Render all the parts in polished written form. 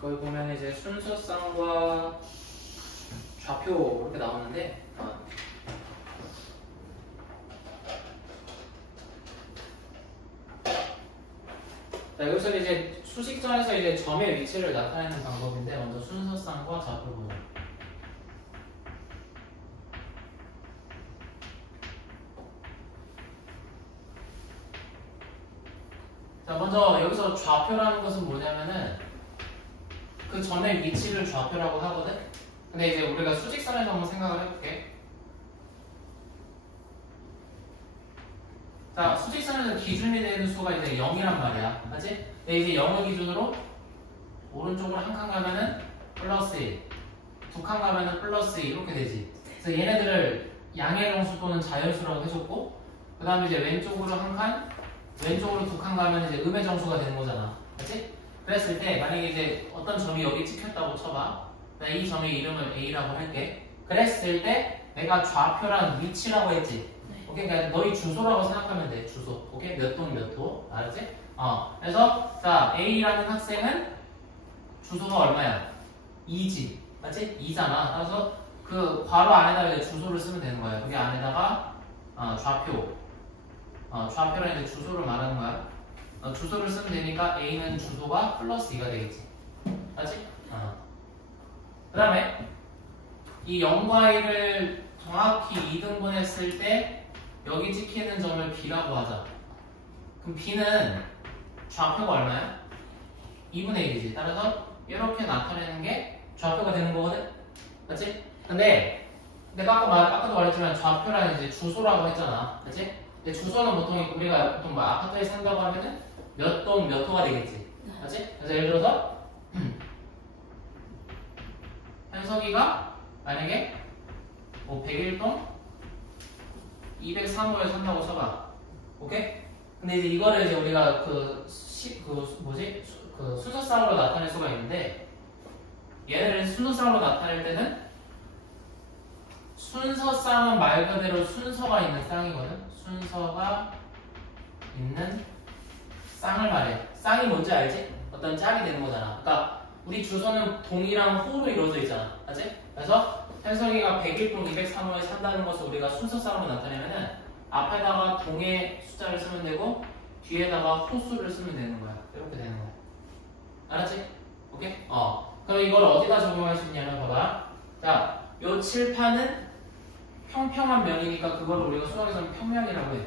거기 보면 이제 순서쌍과 좌표 이렇게 나오는데 자, 여기서 이제 수식선에서 이제 점의 위치를 나타내는 방법인데 먼저 순서쌍과 좌표 보죠. 자, 먼저 여기서 좌표라는 것은 뭐냐면은 그 점의 위치를 좌표라고 하거든. 근데 이제 우리가 수직선에서 한번 생각을 해볼게. 자, 수직선에서 기준이 되는 수가 이제 0이란 말이야. 맞지? 근데 이제 0을 기준으로 오른쪽으로 한 칸 가면은 플러스 1, 두 칸 가면은 플러스 2 이렇게 되지. 그래서 얘네들을 양의 정수 또는 자연수라고 해줬고, 그 다음에 이제 왼쪽으로 한 칸, 왼쪽으로 두 칸 가면 이제 음의 정수가 되는 거잖아. 맞지? 그랬을 때 만약에 이제 어떤 점이 여기 찍혔다고 쳐봐. 이 점의 이름을 A라고 할게. 그랬을 때 내가 좌표란 위치라고 했지. 오케이? 그러니까 너희 주소라고 생각하면 돼. 주소. 오케이? 몇 동 몇 호. 알았지? 그래서 자 A라는 학생은 주소가 얼마야? 2지. 맞지? 2잖아. 따라서 그 괄호 안에다가 이제 주소를 쓰면 되는 거야. 여기 안에다가 좌표. 좌표랑 이제 주소를 말하는 거야. 주소를 쓰면 되니까 A는 주소가 플러스 2가 되겠지. 맞지? 그 다음에 이 0과 1을 정확히 2등분했을 때 여기 찍히는 점을 B라고 하자. 그럼 B는 좌표가 얼마야? 2분의 1이지. 따라서 이렇게 나타내는 게 좌표가 되는 거거든? 맞지? 근데 내가 아까도 말했지만 좌표라는 이제 주소라고 했잖아. 맞지? 근데 주소는 보통 우리가 보통 아파트에 산다고 하면은 몇 동 몇 호가 되겠지. 맞지? 그래서 예를 들어서 현석이가 만약에 뭐 101동 203호에 산다고 쳐봐. 오케이? 근데 이제 이거를 이제 우리가 그 순서쌍으로 나타낼 수가 있는데 얘를 순서쌍으로 나타낼 때는 순서쌍은 말 그대로 순서가 있는 쌍이거든. 순서가 있는 쌍을 말해. 쌍이 뭔지 알지? 어떤 짝이 되는 거잖아. 그러니까 우리 주소는 동이랑 호로 이루어져 있잖아. 맞지? 그래서 현석이가 101동 203호에 산다는 것을 우리가 순서쌍으로 나타내면은 앞에다가 동의 숫자를 쓰면 되고 뒤에다가 호수를 쓰면 되는 거야. 이렇게 되는 거야. 알았지? 오케이? 그럼 이걸 어디다 적용할 수 있냐면 봐봐. 자, 요 칠판은 평평한 면이니까 그걸 우리가 수학에서는 평면이라고 해.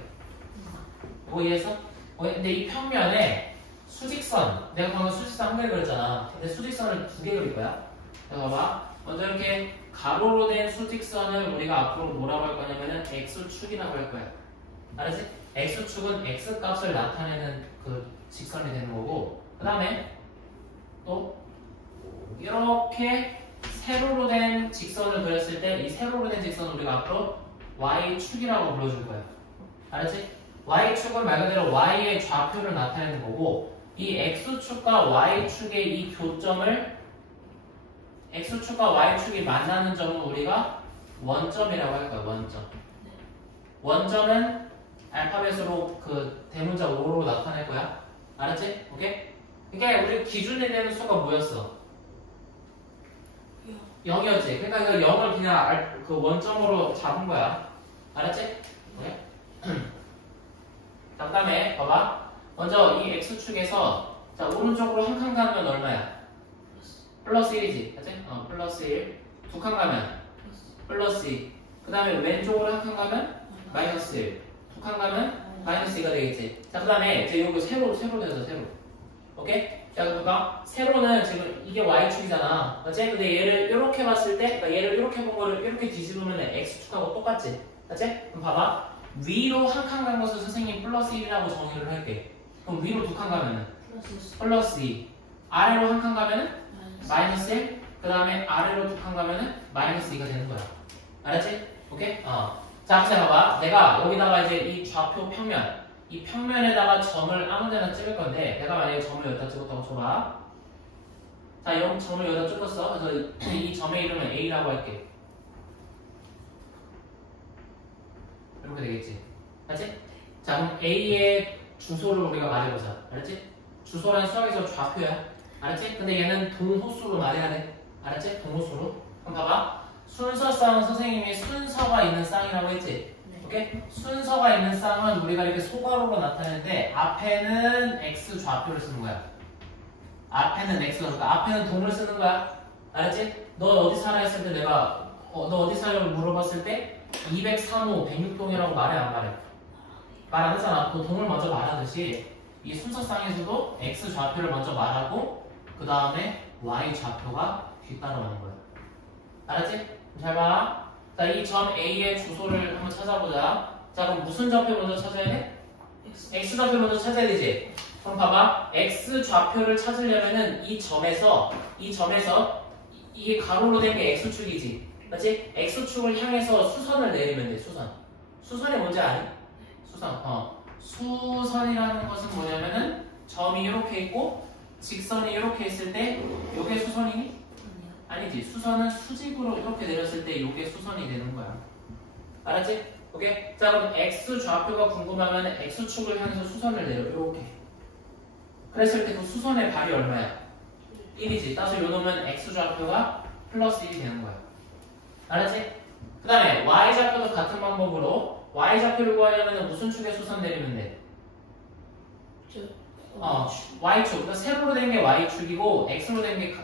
뭐 이해했어? 근데 이 평면에 수직선, 내가 방금 수직선 한 개 그렸잖아. 근데 수직선을 두 개 그릴 거야. 그래서 봐봐. 먼저 이렇게 가로로 된 수직선을 우리가 앞으로 뭐라고 할 거냐면은 x축이라고 할 거야. 알았지? x축은 x값을 나타내는 그 직선이 되는 거고, 그 다음에 또 이렇게 세로로 된 직선을 그렸을 때 이 세로로 된 직선을 우리가 앞으로 y축이라고 불러줄 거야. 알았지? y축은 말 그대로 y의 좌표를 나타내는 거고, 이 x축과 y축의 이 교점을 x축과 y축이 만나는 점은 우리가 원점이라고 할 거야. 원점. 원점은 알파벳으로 그 대문자 5로 나타낼 거야. 알았지? 오케이? 그러니까 우리 기준이 되는 수가 뭐였어? 0이었지. 그러니까 그 0을 그냥 그 원점으로 잡은 거야. 알았지? 오케이? 자, 그 다음에 봐봐. 먼저 이 x축에서 자 오른쪽으로 한 칸 가면 얼마야? 플러스 1이지. 맞지? 플러스 1. 두 칸 가면 플러스 2. 그 다음에 왼쪽으로 한 칸 가면 마이너스 1. 두 칸 가면 마이너스 2가 되겠지. 자, 그 다음에 이제 요거 세로 되죠. 세로. 오케이? 자, 그러니까 세로는 지금 이게 y축이잖아. 맞지? 근데 얘를 이렇게 봤을 때, 그러니까 얘를 이렇게 본 거를 이렇게 뒤집으면 x축하고 똑같지. 맞지? 그럼 봐봐. 위로 한 칸 간 것을 선생님이 플러스 1이라고 정의를 할게. 그럼 위로 두 칸 가면은 플러스 2. 아래로 한 칸 가면은 마이너스 1. 그 다음에 아래로 두 칸 가면은 마이너스 2가 되는 거야. 알았지? 오케이? 자, 그냥 봐봐. 내가 여기다가 이제 이 좌표 평면, 이 평면에다가 점을 아무 데나 찍을 건데, 내가 만약에 점을 여기다 찍었다고 쳐봐. 자, 여기 점을 여기다 찍었어. 그래서 이 점의 이름은 A라고 할게. 이렇게 되겠지. 알았지? 자, 그럼 A의 주소를 우리가 말해보자. 알았지? 주소란 수학에서 좌표야. 알았지? 근데 얘는 동호수로 말해야 돼. 알았지? 동호수로. 그럼 봐봐. 순서쌍은 선생님이 순서가 있는 쌍이라고 했지? 네. 오케이? 순서가 있는 쌍은 우리가 이렇게 소괄호로 나타내는데 앞에는 x 좌표를 쓰는 거야. 앞에는 x 좌표가 앞에는 동을 쓰는 거야. 알았지? 너 어디 살아 했을 때 내가 너 어디 살려고 물어봤을 때 203호 106동이라고 말해 안 말해? 말 안 하잖아. 그 동을 먼저 말하듯이 이 순서쌍에서도 x 좌표를 먼저 말하고 그 다음에 y 좌표가 뒤따라오는 거야. 알았지? 잘 봐. 자, 이 점 A의 주소를 한번 찾아보자. 자, 그럼 무슨 좌표 먼저 찾아야 돼? x 좌표 먼저 찾아야 되지? 그럼 봐봐. x 좌표를 찾으려면은 이 점에서 이게 가로로 된 게 x축이지. 맞지? x축을 향해서 수선을 내리면 돼. 수선이 뭔지 아니? 수선이라는 것은 뭐냐면은 점이 이렇게 있고 직선이 이렇게 있을 때 이게 수선이니? 아니지. 수선은 수직으로 이렇게 내렸을 때 이게 수선이 되는 거야. 알았지? 오케이? 자, 그럼 x 좌표가 궁금하면 x축을 향해서 수선을 내려. 이렇게. 그랬을 때 그 수선의 발이 얼마야? 1이지. 따라서 요 놈은 x 좌표가 플러스 1이 되는 거야. 알았지? 그 다음에 y 좌표도 같은 방법으로 y 좌표를 구하려면 무슨 축에 수선 내리면 돼? y축. 그러니까 세로로 된 게 y축이고 x로 된 게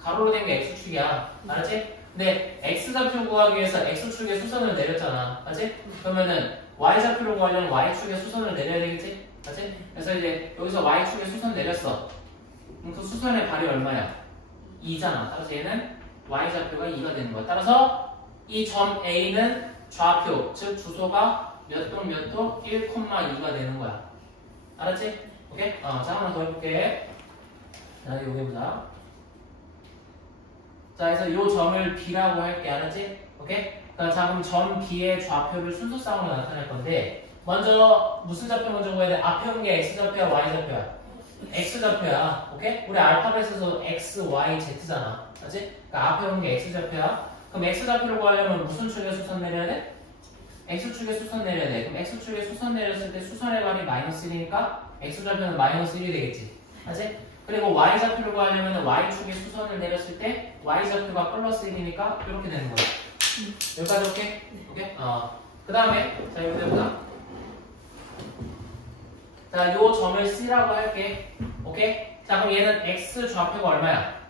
가로로 된 게 x축이야. 알았지? 근데 x 좌표 구하기 위해서 x축에 수선을 내렸잖아. 알았지? 그러면은 y 좌표를 구하려면 y축에 수선을 내려야 되겠지? 알았지? 그래서 이제 여기서 y축에 수선 내렸어. 그럼 그 수선의 발이 얼마야? 2잖아. 따라서 얘는 y 좌표가 2가 되는 거야. 따라서 이 점 A는 좌표, 즉 주소가 몇 도 1,2가 되는 거야. 알았지? 오케이? 자, 하나 더 해볼게. 자, 여기 보자. 자, 그래서 이 점을 B라고 할게. 알았지? 오케이? 자, 그럼 점 B의 좌표를 순서쌍으로 나타낼 건데 먼저 무슨 좌표 먼저 구해야 돼? 앞에 온 게 X좌표야, Y좌표야? X좌표야. 오케이? 우리 알파벳에서 X, Y, Z잖아. 알았지? 그러니까 앞에 온 게 X좌표야. 그럼 X좌표를 구하려면 무슨 축에 수선 내려야 돼? X축에 수선 내려야 돼. 그럼 X축에 수선 내렸을 때 수선의 발이 마이너스 1이니까 X좌표는 마이너스 1이 되겠지. 알지? 그리고 Y좌표를 구하려면 Y축에 수선을 내렸을 때 Y좌표가 플러스 1이니까 이렇게 되는 거야. 여기까지 오케이? 오케이? 그 다음에 자, 여기 해보자. 자, 요 점을 C라고 할게. 오케이? 자, 그럼 얘는 X 좌표가 얼마야?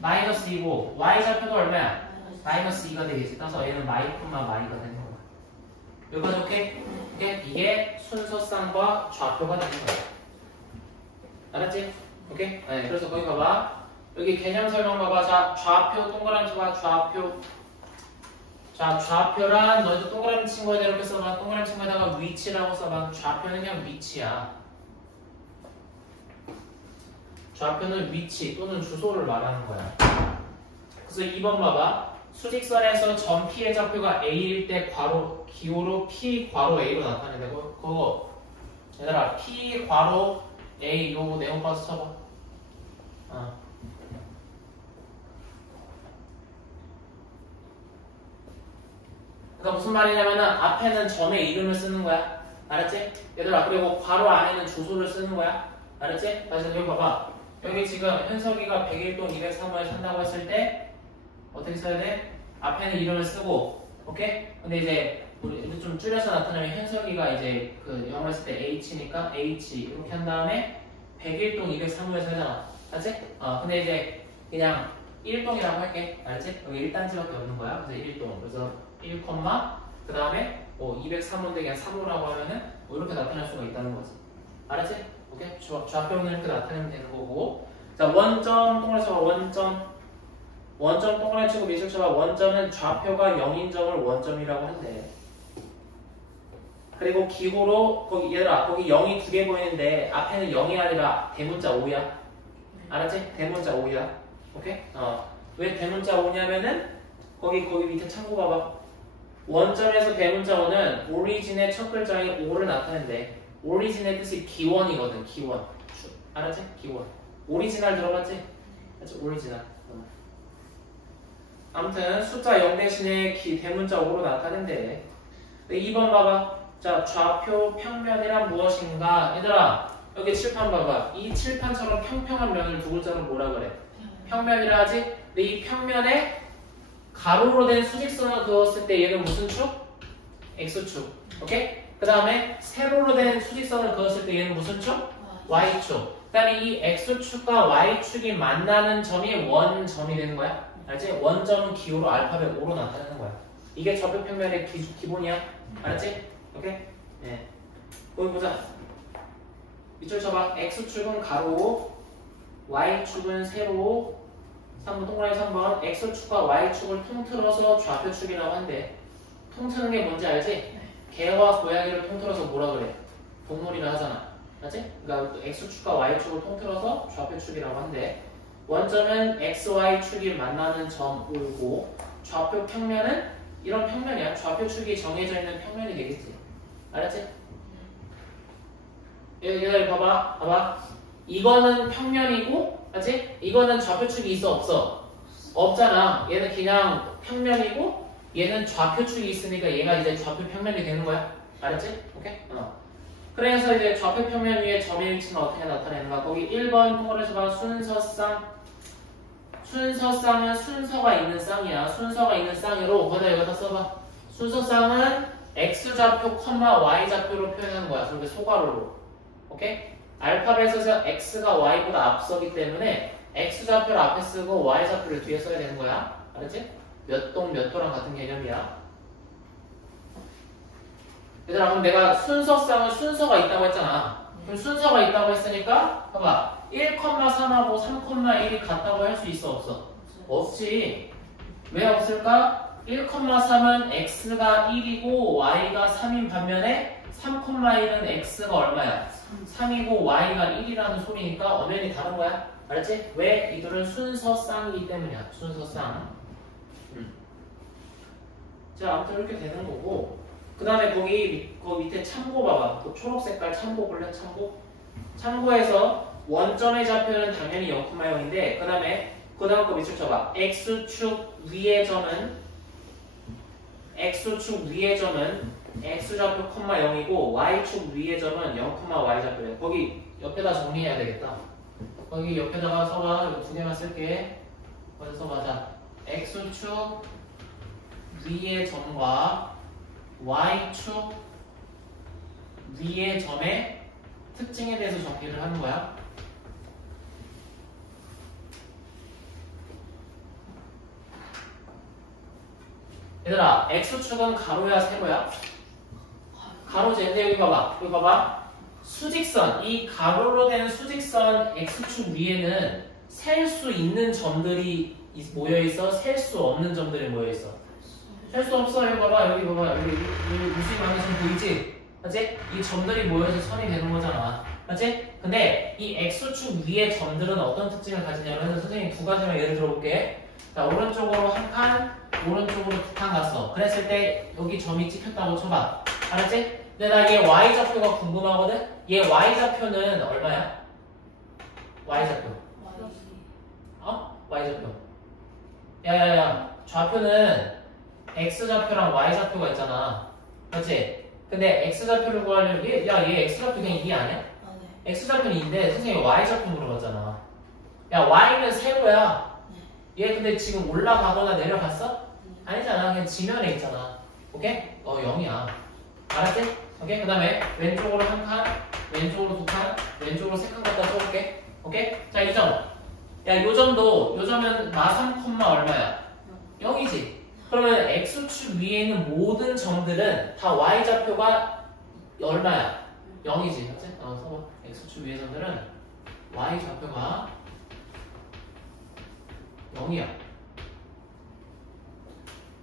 마이너스 2고 Y좌표도 얼마야? 마이너스 2가 되겠지. 따라서 얘는 마이가 되는 거야. 여기까지 오케이? 오케이? 이게 순서쌍과 좌표가 되는 거야. 알았지? 오케이? 네, 그래서 거기 봐봐. 여기 개념 설명 봐봐. 자, 좌표 동그라미 쳐봐. 좌표. 자, 좌표란 너희도 동그라미 친 거에다 이렇게 써봐. 동그라미 친 거에다가 위치라고 써봐. 좌표는 그냥 위치야. 좌표는 위치 또는 주소를 말하는 거야. 그래서 2번 봐봐. 수직선에서 점 P의 좌표가 A일 때 괄호, 기호로 P 괄호 A로 나타내야 되고 그거 얘들아 P 괄호 A 요 내용 봐서 쳐봐. 그러니까 무슨 말이냐면은 앞에는 점의 이름을 쓰는 거야. 알았지? 얘들아 그리고 괄호 안에는 주소를 쓰는 거야. 알았지? 다시 여기 봐봐. 여기 지금 현석이가 101동 203호에 산다고 했을 때 어떻게 써야 돼? 앞에는 이름을 쓰고, 오케이? 근데 이제 우리 좀 줄여서 나타내면 현석이가 이제 그 영어 했을 때 H니까 H 이렇게 한 다음에 101동 203호에 살잖아. 알았지? 근데 이제 그냥 1동이라고 할게. 알았지? 여기 1단지밖에 없는 거야. 그래서 1동. 그래서 1, 그 다음에 뭐 203호인데 그냥 3호라고 하면은 뭐 이렇게 나타낼 수가 있다는 거지. 알았지? 오케이? 좌표는 이렇게 나타내면 되는 거고. 자, 원점 동그라미 쳐봐. 원점 동그라미 치고 미적 쳐봐. 원점은 좌표가 0인 점을 원점이라고 한대. 그리고 기호로 거기 얘들아 거기 0이 두 개 보이는데 앞에는 0이 아니라 대문자 5야. 알았지? 대문자 5야. 오케이? 왜 대문자 5냐면은 거기 밑에 참고 봐봐. 원점에서 대문자 5는 오리진의 첫 글자인 5를 나타낸대. 오리진의 뜻이 기원이거든. 기원. 알았지? 기원. 오리지널 들어봤지? 그렇지? 오리지널. 아무튼 숫자 0 대신에 대문자 5로 나타낸대. 2번 봐봐. 자, 좌표 평면이란 무엇인가? 얘들아, 여기 칠판 봐봐. 이 칠판처럼 평평한 면을 두 글자로 뭐라 그래? 평면이라 하지? 근데 이 평면에 가로로 된 수직선을 그었을 때 얘는 무슨 축? X축. 오케이? 그 다음에 세로로 된 수직선을 그었을 때 얘는 무슨 축? Y축. 그 다음에 이 X축과 Y축이 만나는 점이 원점이 되는 거야. 알지? 원점은 기호로 알파벳 5로 나타내는 거야. 이게 좌표평면의 기본이야. 알았지? 오케이? 네. 거기 보자. 밑줄 쳐봐. X축은 가로, Y축은 세로. 3번 동그라미 3번. X축과 Y축을 통틀어서 좌표축이라고 한대. 통트는 게 뭔지 알지? 개와 고양이를 통틀어서 뭐라 그래? 동물이라 하잖아. 맞지? 그러니까 X축과 Y축을 통틀어서 좌표축이라고 한대. 원점은 X, Y축이 만나는 점이고 좌표 평면은 이런 평면이야. 좌표축이 정해져 있는 평면이 되겠지. 알았지? 여기 봐봐. 이거는 평면이고, 맞지? 이거는 좌표축이 있어 없어? 없잖아. 얘는 그냥 평면이고 얘는 좌표축이 있으니까 얘가 이제 좌표 평면이 되는 거야. 알았지? 오케이? 그래서 이제 좌표 평면 위에 점의 위치는 어떻게 나타내는가? 거기 1번 통으로서 봐. 순서쌍. 순서쌍은 순서가 있는 쌍이야. 순서가 있는 쌍으로 거기다 여기다 써봐. 순서쌍은 X좌표, Y좌표로 표현하는 거야. 그런데 소괄호로. 오케이? 알파벳에서 X가 Y보다 앞서기 때문에 X좌표를 앞에 쓰고 Y좌표를 뒤에 써야 되는 거야. 알았지? 몇 동 몇 도랑 같은 개념이야. 얘들아, 그럼 내가 순서쌍은 순서가 있다고 했잖아. 그럼 순서가 있다고 했으니까 봐봐. 1,3하고 3,1이 같다고 할 수 있어 없어? 없지. 왜 없을까? 1,3은 x가 1이고 y가 3인 반면에 3,1은 x가 얼마야? 3이고 y가 1이라는 소리니까 엄연히 다른 거야. 알았지? 왜? 이들은 순서쌍이기 때문이야. 순서쌍. 자, 아무튼 이렇게 되는 거고. 그 다음에 거기 밑에 참고 봐봐. 그 초록색깔 참고 볼래? 참고에서 원점의 좌표는 당연히 0,0인데 그 다음에 그 다음 거 밑줄 쳐봐. X축 위의 점은 X좌표, 0이고 Y축 위의 점은 0,Y좌표야. 거기 옆에다 정리해야 되겠다. 거기 옆에다가 써봐. 이거 두 개만 쓸게. 거기서 써봐. X축 위의 점과 Y축 위의 점의 특징에 대해서 정리를 하는 거야. 얘들아, X축은 가로야, 세로야? 가로지. 근데 여기 봐봐. 수직선, 이 가로로 된 수직선 X축 위에는 셀 수 있는 점들이 모여있어? 셀 수 없는 점들이 모여있어? 셀 수 없어. 여기 봐봐. 여기 무수히 많은 점 보이지? 맞지? 이 점들이 모여서 선이 되는 거잖아. 맞지? 근데 이 X축 위의 점들은 어떤 특징을 가지냐면 선생님이 두 가지만 예를 들어볼게. 자, 오른쪽으로 한 칸, 오른쪽으로 두 칸 갔어. 그랬을 때 여기 점이 찍혔다고 쳐봐. 알았지? 근데 나 얘 Y좌표가 궁금하거든? 얘 Y좌표는 얼마야? Y좌표. Y좌표. 야야야. 좌표는 X좌표랑 Y좌표가 있잖아. 그렇지? 근데 X좌표를 구하려면 얘 X좌표 그냥 2 아니야? 네. X좌표는 2인데 선생님이 Y좌표 물어봤잖아. 야, Y는 세로야. 얘 근데 지금 올라가거나 내려갔어? 아니잖아. 그냥 지면에 있잖아. 오케이? 0이야. 알았지? 오케이? 그 다음에 왼쪽으로 한 칸, 왼쪽으로 두 칸, 왼쪽으로 세 칸 갖다 써볼게. 오케이? 자, 이 점. 야, 요 점은 마3, 얼마야? 0이지. 그러면 X축 위에 있는 모든 점들은 다 Y좌표가 얼마야? 0이지. 맞지? 써봐. X축 위의 점들은 Y좌표가 0이야.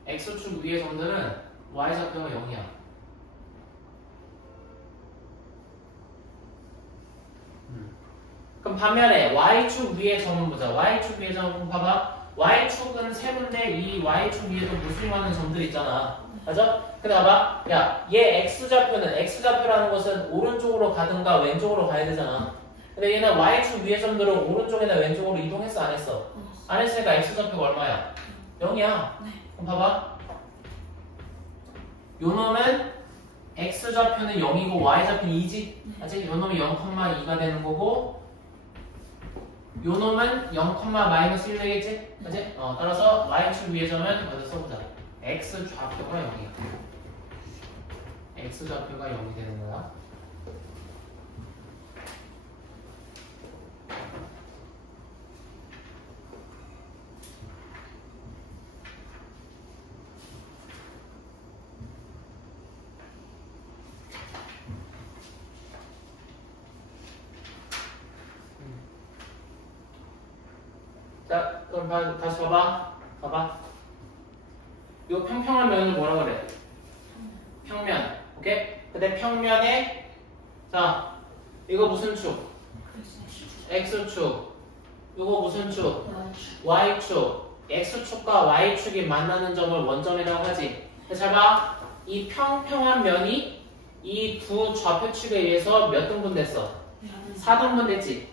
X축 위의 점들은 Y좌표가 0이야. 그럼 반면에 Y축 위의 점은 보자. Y축 위의 점은 봐봐. Y축은 세로인데 이 Y축 위에도 무수히 많은 점들이 있잖아. 맞아? 근데 봐봐. 야, 얘 X좌표라는 것은 오른쪽으로 가든가 왼쪽으로 가야 되잖아. 근데 얘는 Y축 위의 점들은 오른쪽이나 왼쪽으로 이동했어, 안 했어? 안 했으니까 X좌표가 얼마야? 0이야. 그럼 봐봐. 요 놈은 x좌표는 0이고 y좌표는 2지? 맞지? 요 놈이 0,2가 되는 거고 요 놈은 0,-1 되겠지? 맞지? 따라서 y축 위의 점은 어디서 써보자. x좌표가 0이야. x좌표가 0이 되는 거야. 자, 그럼 다시 봐봐. 요 평평한 면을 뭐라 그래? 평면. 오케이? 근데 평면에 자, 이거 무슨 축? x축. 이거 무슨 축? y축. x축과 y축이 만나는 점을 원점이라고 하지. 잘 봐. 이 평평한 면이 이 두 좌표축에 의해서 몇 등분 됐어? 4등분 됐지.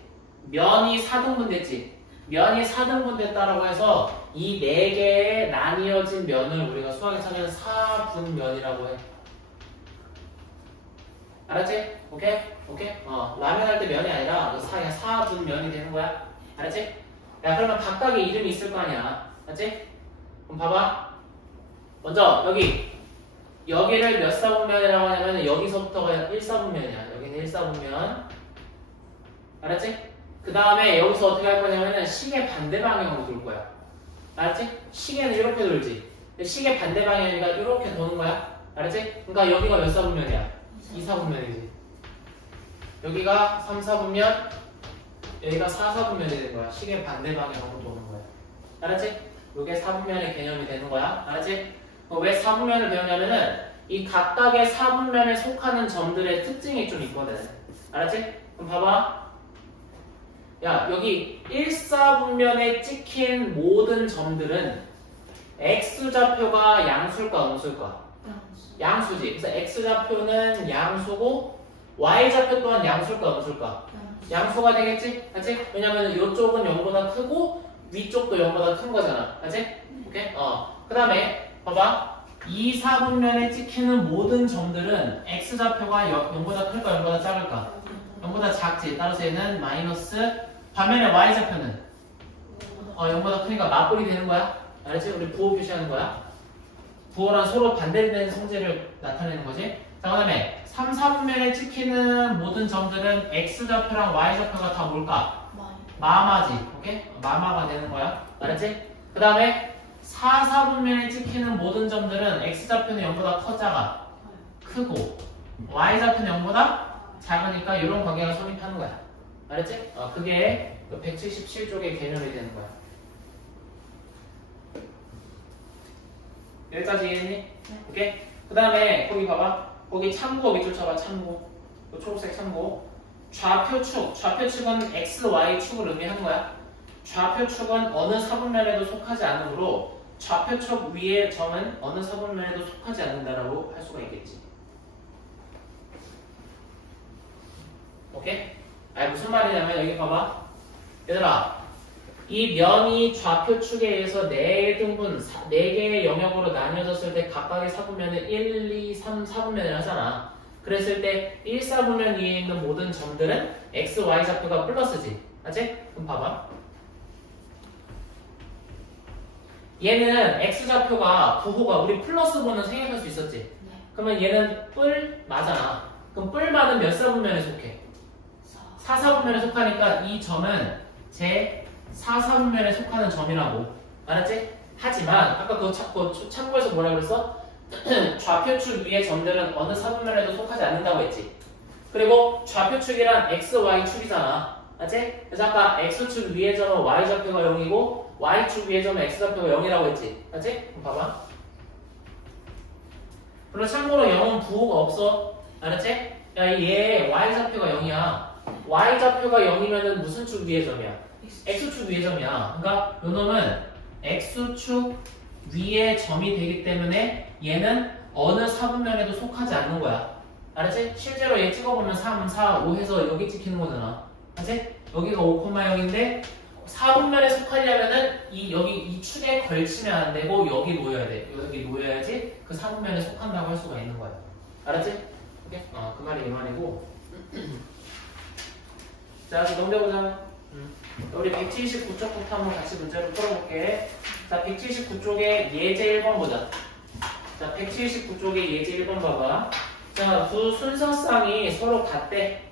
면이 4등분 됐지. 면이 4등분 됐다라고 해서 이 4개의 나뉘어진 면을 우리가 수학에 찾으면 4분면이라고 해. 알았지? 오케이? 라면 할 때 면이 아니라 그냥 4분면이 되는 거야. 알았지? 야, 그러면 각각의 이름이 있을 거 아니야. 알았지? 그럼 봐봐. 먼저 여기를 몇 사분면이라고 하냐면 여기서부터가 1사분면이야. 여기는 1사분면. 알았지? 그 다음에 여기서 어떻게 할 거냐면은 시계 반대 방향으로 돌 거야. 알았지? 시계는 이렇게 돌지. 시계 반대 방향이니까 이렇게 도는 거야. 알았지? 그러니까 여기가 몇 사분면이야? 2사분면이지. 여기가 3사분면, 여기가 4사분면이 되는 거야. 시계 반대 방향으로 도는 거야. 알았지? 이게 4분면의 개념이 되는 거야. 알았지? 왜 4분면을 배우냐면은 이 각각의 4분면에 속하는 점들의 특징이 좀 있거든. 알았지? 그럼 봐봐. 야, 여기 1사분면에 찍힌 모든 점들은 x좌표가 양수일까 음수일까? 양수지. 그래서 x좌표는 양수고 y좌표 또한 양수일까 음수일까? 양수가 되겠지? 맞지? 왜냐면 이쪽은 0보다 크고 위쪽도 0보다 큰 거잖아. 맞지? 오케이? 그 다음에 봐봐. 2사분면에 찍히는 모든 점들은 x좌표가 0보다 클까 0보다 작을까? 0보다 작지. 따라서 얘는 마이너스. 반면에 y좌표는 0보다 크니까 맞불이 되는 거야. 알았지? 우리 부호 표시하는 거야. 부호랑 서로 반대되는 성질을 나타내는 거지. 자, 그 다음에 3, 4분면에 찍히는 모든 점들은 x좌표랑 y좌표가 다 뭘까? 마마지. 오케이? 마마가 되는 거야. 알았지? 그 다음에 4, 4분면에 찍히는 모든 점들은 x좌표는 0보다 커 작아? 크고 y좌표는 0보다 작으니까 이런 관계가 성립하는 거야. 알았지? 그게 177쪽의 개념이 되는 거야. 여기까지 이해했니? 네. 오케이? 그 다음에 거기 봐봐. 거기 참고 밑줄 쳐봐. 참고. 초록색 참고. 좌표축은 x, y 축을 의미하는 거야. 좌표축은 어느 사분면에도 속하지 않으므로 좌표축 위의 점은 어느 사분면에도 속하지 않는다라고 할 수가 있겠지. 오케이? 무슨 말이냐면 여기 봐봐. 얘들아, 이 면이 좌표축에 의해서 4개의 영역으로 나뉘어졌을 때 각각의 사분면을 1, 2, 3, 4분면을 하잖아. 그랬을 때 1, 4분면 위에 있는 모든 점들은 x, y 좌표가 플러스지. 맞지? 그럼 봐봐. 얘는 x좌표가 부호가 우리 플러스 부호는 생각할 수 있었지? 네. 그러면 얘는 뿔 맞아. 그럼 뿔만은 몇 사분면에 속해? 4사분면에 속하니까 이 점은 제 4사분면에 속하는 점이라고. 알았지? 하지만 아까 그거 참고해서 뭐라 그랬어? 좌표축 위의 점들은 어느 사분면에도 속하지 않는다고 했지. 그리고 좌표축이란 x, y축이잖아. 알았지? 그래서 아까 x축 위의 점은 y좌표가 0이고 y축 위의 점은 x좌표가 0이라고 했지. 알았지? 그럼 봐봐. 그리고 참고로 0은 부호가 없어. 알았지? 야, 얘 y좌표가 0이야. y좌표가 0이면은 무슨 축 위의 점이야? x축 위의 점이야. 그러니까 요 놈은 x축 위의 점이 되기 때문에 얘는 어느 사분면에도 속하지 않는 거야. 알았지? 실제로 얘 찍어보면 3, 4, 5 해서 여기 찍히는 거잖아. 알았지? 여기가 5,0인데 4분면에 속하려면은 여기 이 축에 걸치면 안 되고 여기 놓여야 돼. 여기 놓여야지 그 4분면에 속한다고 할 수가 있는 거야. 알았지? 오케이? 그 말이 이 말이고. 자, 넘겨보자. 우리 179쪽부터 한번 같이 문제를 풀어볼게. 자, 179쪽에 예제 1번 보자. 자, 179쪽에 예제 1번 봐봐. 자, 두 순서쌍이 서로 같대.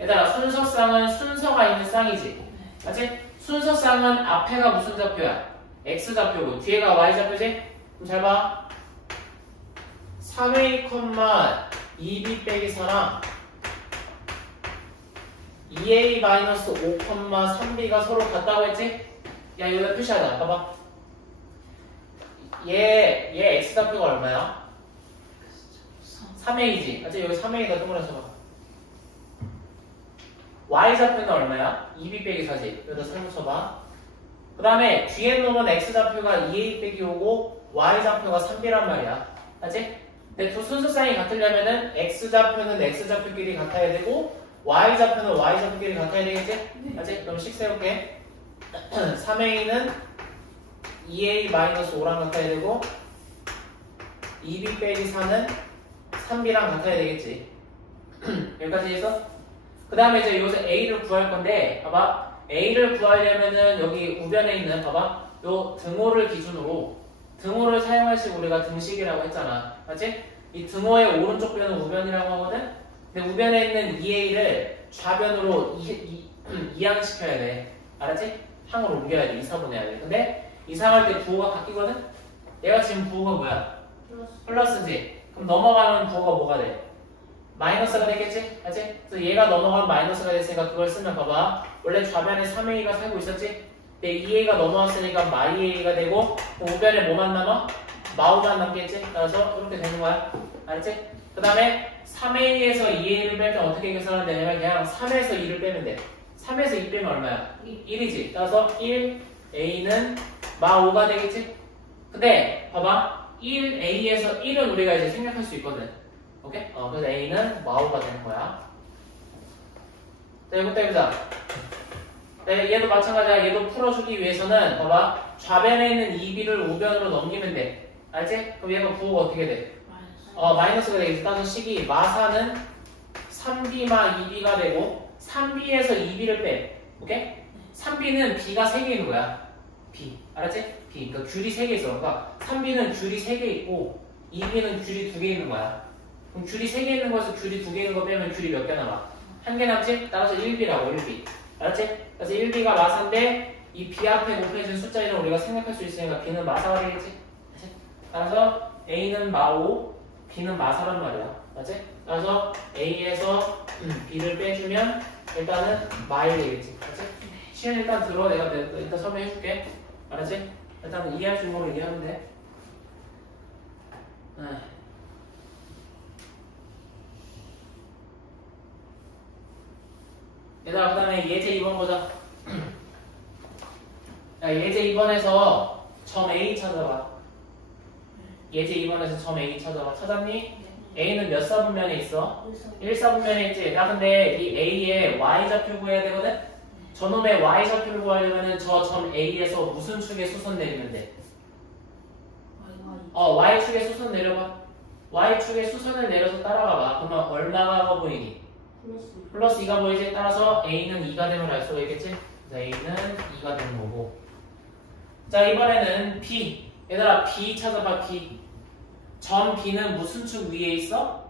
얘들아, 순서쌍은 순서가 있는 쌍이지. 맞지? 순서쌍은 앞에가 무슨 좌표야? X좌표고 뒤에가 Y좌표지? 그럼 잘 봐. 3A, 2B 빼기 4랑 2A-5, 3B가 서로 같다고 했지? 야, 여기다 표시하자. 봐봐. 얘 X좌표가 얼마야? 3A지. 맞지? 여기 3A가 동그라서 봐. Y좌표는 얼마야? 2B 빼기 4지. 여기다 설명 쳐봐. 그 다음에 뒤에 놈은 X좌표가 2A 빼기 5고 Y좌표가 3B란 말이야. 맞지? 근데 두 순서쌍이 같으려면은 X좌표는 X좌표끼리 같아야 되고 Y좌표는 Y좌표끼리 같아야 되겠지? 맞지? 그럼 식 세울게. 3A는 2A-5랑 같아야 되고 2B 빼기 4는 3B랑 같아야 되겠지. 여기까지 해서 그 다음에 이제 여기서 A를 구할 건데 봐봐. A를 구하려면은 여기 우변에 있는 봐봐. 요 등호를 기준으로 등호를 사용할 시 우리가 등식이라고 했잖아. 맞지? 이 등호의 오른쪽 변은 우변이라고 하거든? 근데 우변에 있는 2A를 좌변으로 이항시켜야 돼. 알았지? 항으로 옮겨야 돼. 이사분해야 돼. 근데 이상할 때 부호가 바뀌거든? 얘가 지금 부호가 뭐야? 플러스지. 그럼 넘어가면 부호가 뭐가 돼? 마이너스가 되겠지? 알지? 그래서 얘가 넘어가면 마이너스가 됐으니까 그걸 쓰면 봐봐. 원래 좌변에 3A가 살고 있었지? 근데 2A가 넘어왔으니까 마이A가 되고 우변에 뭐만 남아? 마우만 남겠지? 따라서 이렇게 되는 거야. 알았지? 그 다음에 3A에서 2A를 뺄 때 어떻게 계산하면 되냐면 그냥 3에서 2를 빼면 돼. 3에서 2 빼면 얼마야? 1이지. 따라서 1, A는 마5가 되겠지? 근데 봐봐. 1A에서 1은 우리가 이제 생략할 수 있거든. 오케이? 그래서 A는 마5가 되는 거야. 자, 이것도 해보자. 네, 얘도 마찬가지야. 얘도 풀어주기 위해서는 봐봐. 좌변에 있는 2B를 우변으로 넘기면 돼. 알지? 그럼 얘가 부호가 어떻게 돼? 마이너스가 되겠지. 따라서 식이 마사는 3B마 2B가 되고 3B에서 2B를 빼. 오케이? 3B는 B가 3개 있는 거야. B. 알았지? B. 그러니까 귤이 3개 있어. 그러니까 3B는 귤이 3개 있고 2B는 귤이 2개 있는 거야. 그럼 귤이 3개 있는 거에서 귤이 2개 있는 거 빼면 귤이 몇 개 남아? 1개 남지? 따라서 1B라고 1B. 알았지? 그래서 1B가 마사인데 이 B 앞에 곱해진 숫자 이름 우리가 생각할 수 있으니까 B는 마사가 되겠지? 알았지? 따라서 A는 마5, B는 마사란 말이야. 맞지? 따라서 A에서 B를 빼주면 일단은 마일 되겠지. 알았지? 시연 일단 들어. 내가 일단 설명해 줄게. 알았지? 일단은 이해할 수 있는 걸로 이해하면 돼. 얘들아, 그 다음에 예제 2번 보자. 야, 예제 2번에서 점 A 찾아봐. 예제 2번에서 점 A 찾아봐. 찾았니? A는 몇 사분면에 있어? 1사분면에 있지. 야, 근데 이 A의 Y좌표 구해야 되거든? 저놈의 Y좌표를 구하려면 저 점 A에서 무슨 축의 수선 내리면 돼? Y축의 수선 내려봐. Y축의 수선을 내려서 따라가봐. 그러면 얼마가 보이니? 플러스 2가 보이지? 따라서 A는 2가 되면 알 수가 있겠지? 그래서 A는 2가 되는 거고. 자, 이번에는 B. 얘들아, B 찾아봐. B. 점 B는 무슨 축 위에 있어?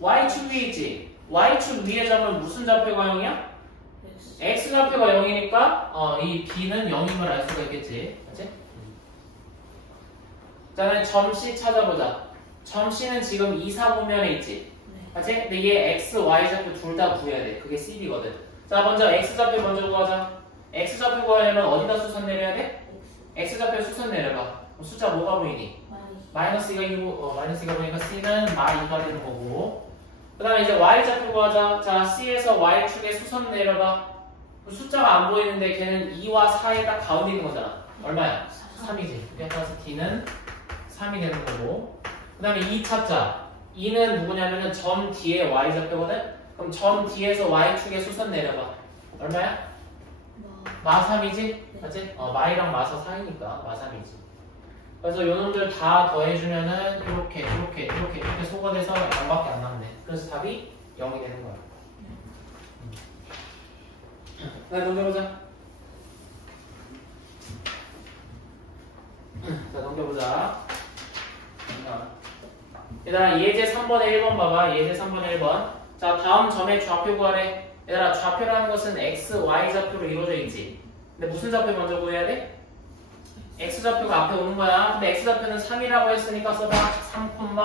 Y축 위에 있지? Y축 위에 점은 무슨 좌표가 0이야? X좌표가 0이니까 이 B는 0임을 알 수가 있겠지. 그치? 자, 점 C 찾아보자. 점 C는 지금 2사분면에 있지? 맞지? 근데 얘 X, Y좌표 둘 다 구해야 돼. 그게 CB거든. 자, 먼저 X좌표 먼저 구하자. X좌표 구하려면 어디다 수선 내려야 돼? X좌표 수선 내려봐. 숫자 뭐가 보이니? 마이너스 2가 마이너스 2가 보니까 C는 마2가 되는 거고. 그 다음에 이제 Y좌표 구하자. 자, C에서 Y축에 수선 내려봐. 숫자가 안 보이는데 걔는 2와 4에 딱 가운데 있는 거잖아. 얼마야? 3이지. 그래서 D는 3이 되는 거고. 그 다음에 2 찾자. 2는 누구냐면은 점 D의 Y좌표거든? 그럼 점 D에서 Y축에 수선 내려봐. 얼마야? 마 3이지? 맞지? 마이랑 마서 4이니까 마 3이지. 그래서 요놈들 다 더해주면은 이렇게 소가 돼서 0밖에 안 남네. 그래서 답이 0이 되는 거야. 자, 넘겨보자. 자, 넘겨보자. 얘들아, 예제 3번에 1번 봐봐. 예제 3번에 1번. 자, 다음 점의 좌표 구하래. 얘들아, 좌표라는 것은 x, y 좌표로 이루어져 있지. 근데 무슨 좌표 먼저 구해야 돼? x 좌표가 앞에 오는 거야. 근데 x 좌표는 3이라고 했으니까 써봐. 3, 3.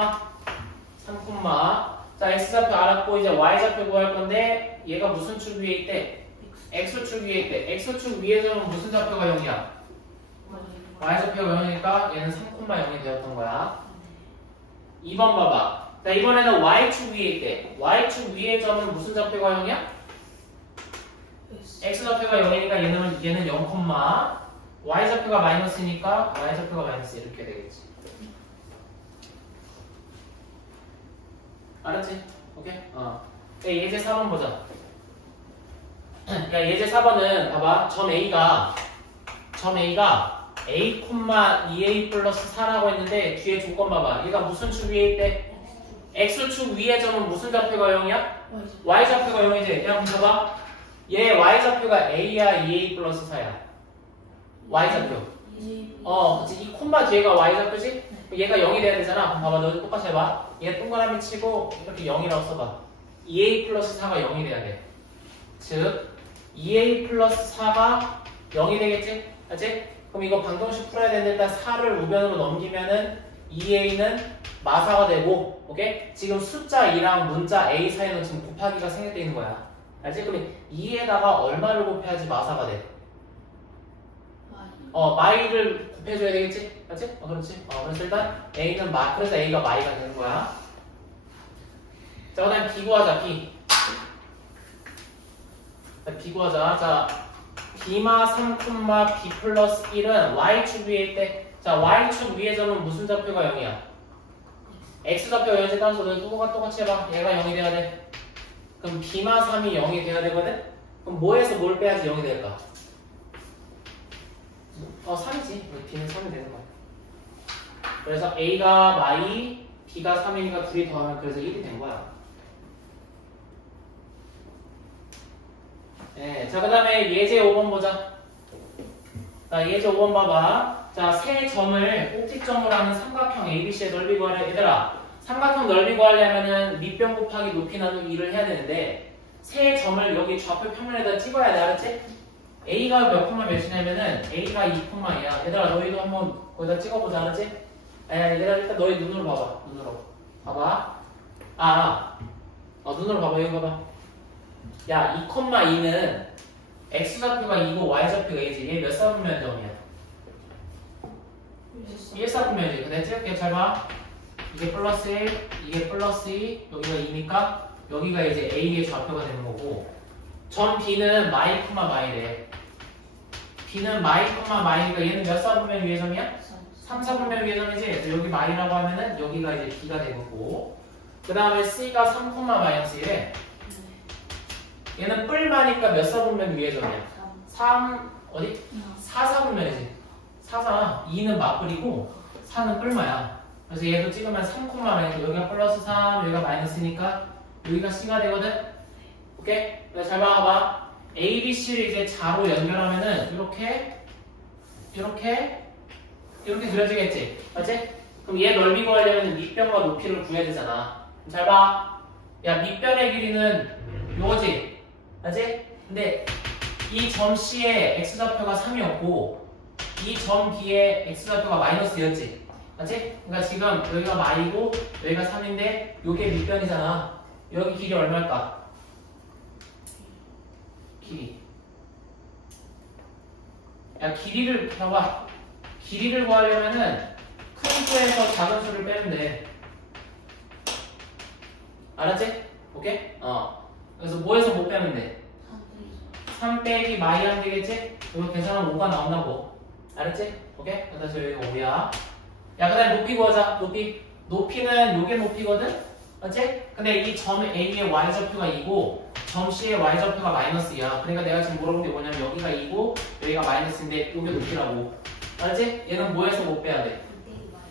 자, x 좌표 알았고 이제 y 좌표 구할 건데 얘가 무슨 축 위에 있대? x축 위에 있대. x축 위에서는 무슨 좌표가 0이야? y 좌표가 0이니까 얘는 3,0이 되었던 거야. 2번 봐봐. 자, 이번에는 y축 위에 있대. y축 위의 점은 무슨 좌표가 0이야? x 좌표가 0이니까 얘는 0, y 좌표가 마이너스니까 y 좌표가 마이너스 이렇게 되겠지. 알았지? 오케이? 예제 4번 보자. 야, 예제 4번은 봐봐. 점 A가 A, 2A 플러스 4라고 했는데 뒤에 조건 봐봐. 얘가 무슨 축 위에 있대? X축 위의 점은 무슨 좌표가 0이야? Y 좌표가 0이지. 야, 그럼 봐봐. 얘 Y 좌표가 A야, 2A 플러스 4야. Y 좌표. 그치. 이 콤마 뒤에가 Y 좌표지? 얘가 0이 돼야 되잖아. 그럼 봐봐. 너도 똑같이 해봐. 얘 동그라미 치고 이렇게 0이라고 써봐. 2A 플러스 4가 0이 돼야 돼. 즉 2A 플러스 4가 0이 되겠지? 알지? 그럼 이거 방정식 풀어야 되는데 일단 4를 우변으로 넘기면은 2A는 마사가 되고, 오케이? 지금 숫자 2랑 문자 A 사이에는 지금 곱하기가 생략되어 있는 거야. 알지? 그럼 2에다가 얼마를 곱해야지 마사가 돼? 마이를 곱해줘야 되겠지? 알지? 그렇지? 그래서 일단 A는 그래서 A가 마이가 되는 거야. 자, 그 다음에 B 구하자, B. B 구하자. 자, B마 3, B 플러스 1은 Y축 위에 있대. 자, Y축 위의 점은 무슨 좌표가 0이야? X 좌표가 0이지. 따라서 너 똑같이 해봐. 얘가 0이 돼야 돼. 그럼 B마 3이 0이 돼야 되거든? 그럼 뭐에서 뭘 빼야지 0이 될까? 3이지. B는 3이 되는 거야. 그래서 A가 마이, B가 3이니까 둘이 더하면 그래서 1이 된 거야. 네, 자, 그 다음에 예제 5번 보자. 자, 예제 5번 봐봐. 자, 세 점을 꼭지점으로 하는 삼각형 ABC의 넓이 구하래. 얘들아, 삼각형 넓이 구하려면은 밑변 곱하기 높이 나누기 2를 해야 되는데 세 점을 여기 좌표 평면에다 찍어야 돼. 알았지? A가 몇 콤마 몇이냐면은 A가 2콤마야. 얘들아, 너희도 한번 거기다 찍어보자. 알았지? 얘들아, 일단 너희 눈으로 봐봐. 눈으로. 봐봐. 눈으로 봐봐. 여기 봐봐. 야, 2,2는 X좌표가 2고 Y좌표가 2지. 얘 몇 사분면 점이야? 1사분면이지. 근데 찍을게. 잘 봐. 이게 플러스 1, 이게 플러스 2, 여기가 2니까 여기가 이제 A의 좌표가 되는 거고, 점 B는 마이, 마이래. B는 마이, 마이니까 얘는 몇 사분면 위의 점이야? 3사분면 위의 점이지. 그래서 여기 마이라고 하면은 여기가 이제 B가 되고, 그 다음에 C가 3, 마이너스 1에 얘는 뿔마니까 몇 사분면 위의 점이야? 3, 어디? 4사분면이지. 4잖아. 2는 맞뿔이고 4는 뿔마야. 그래서 얘도 찍으면 3,마이너스, 여기가 플러스 3, 여기가 마이너스니까 여기가 C가 되거든? 오케이? 그래서 잘 봐봐. A, B, C를 이제 자로 연결하면은 이렇게 그려지겠지? 맞지? 그럼 얘 넓이 구하려면 밑변과 높이를 구해야 되잖아. 잘 봐. 야, 밑변의 길이는 요거지? 맞지? 근데 이 점 C의 X좌표가 3이었고 이 점 B의 X좌표가 마이너스였지? 맞지? 그러니까 지금 여기가 마이고 여기가 3인데 요게 밑변이잖아. 여기 길이 얼마일까? 길이. 야, 길이를 봐봐. 길이를 구하려면은 큰 수에서 작은 수를 빼면 돼. 알았지? 오케이? 그래서 뭐에서 못 빼면 돼? 3 빼기 마이 하면 되겠지? 이거 계산하면 5가 나온다고. 알았지? 오케이? 다시 여기가 5야. 야, 그 다음에 높이 구하자. 높이는 요게 높이거든? 맞지? 근데 이 점 A의 Y좌표가 2고 점 C의 Y좌표가 마이너스야. 그러니까 내가 지금 물어본 게 뭐냐면 여기가 2고 여기가 마이너스인데 요게 높이라고. 알았지? 얘는 뭐에서 못 빼야 돼?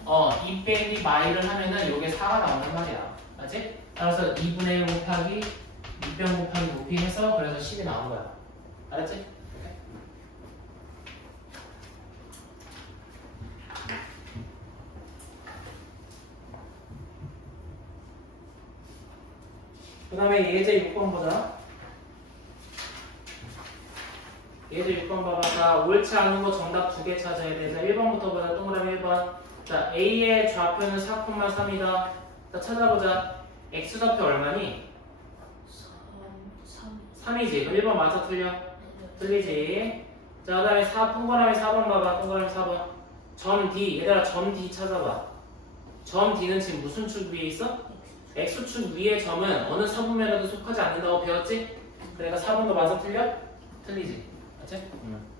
2 빼기 마이를 하면은 요게 4가 나오는 말이야. 맞지? 따라서 2분의 1 곱하기 6병 곱하기 높이 해서 그래서 10이 나온 거야. 알았지? 그 다음에 예제 6번 보자. 예제 6번 봐봐. 자, 옳지 않은 거 정답 2개 찾아야 돼. 자, 1번부터 보자. 동그라미 1번. 자, A의 좌표는 4,3이다. 자, 찾아보자. X좌표 얼마니? 3이지. 그럼 1번 맞아 틀려? 틀리지. 자, 그 다음에 동그라미 4번 봐봐. 동그라미 4번. 점 D. 얘들아, 점 D 찾아봐. 점 D는 지금 무슨 축 위에 있어? X축 위의 점은 어느 사분면에도 속하지 않는다고 배웠지? 그러니까 4번도 맞아 틀려? 틀리지. 맞지? 응.